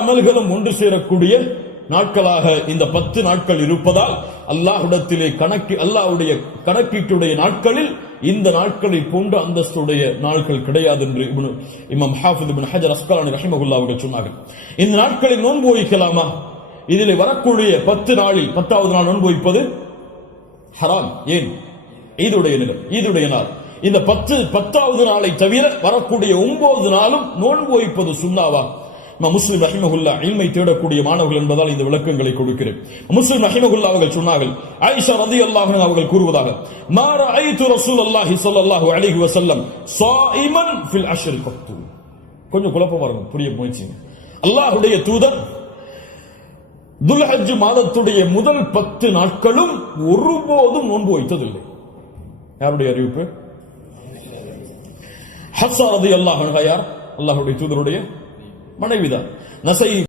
அமல்களும் ஒன்று சேரக்கூடிய நாட்களாக இந்த 10 நாட்கள் இருப்பதால் அல்லாஹ்விடத்திலே அல்லாஹ்வுடைய கணக்கீட்டுடைய நாட்களில் இந்த நாட்களை போன்ற அந்தஸ்துடைய நாட்கள் கிடையாது என்று இமாம் ஹாஃபிஸ் இப்னு ஹஜர் அஸ்கலானி ரஹிமஹுல்லாஹ் அவர்கள் சொன்னார்கள். இந்த நாட்களில் நோன்பு வைக்கலாமா? இதில் வரக்கூடிய 10 நாளில் 10வது நாள் நோன்பு வைப்பது ஹராம். ஏன்? ஈதுடைய நாள். இந்த 10வது நாளை தவிர வரக்கூடிய 9 நாளும் நோன்பு வைப்பது சுன்னாவா? முஸ்லிம் ரஹிமஹுல்லாஹ் இல்மை தேடக்கூடிய மாணவர்கள் என்பதால் இந்த விளக்கங்களை கொடுக்கிறேன். முஸ்லிம் ரஹிமஹுல்லாஹ் அவர்கள் சொன்னார்கள், ஆயிஷா ரலியல்லாஹு அன்ஹா அவர்கள் கூறுவதாக, மா ரஅய்து ரசூலல்லாஹி ஸல்லல்லாஹு அலைஹி வஸல்லம் ஸாயிமன் ஃபில் அஷ்ர் கத்து. கொஞ்சம் குழப்பமா இருக்கும், புரிய முயற்சிங்க. அல்லாஹ்வுடைய தூதர் துல்ஹஜ் மாதத்துடைய முதல் 10 நாட்களும் ஒருபோதும் நோன்பு வைத்ததில்லை. யாருடைய அறிவிப்பு? ஹப்ஸா ரலியல்லாஹு அன்ஹா யார்? அல்லாஹ்வுடைய தூதருடைய மனைவிதான். நசை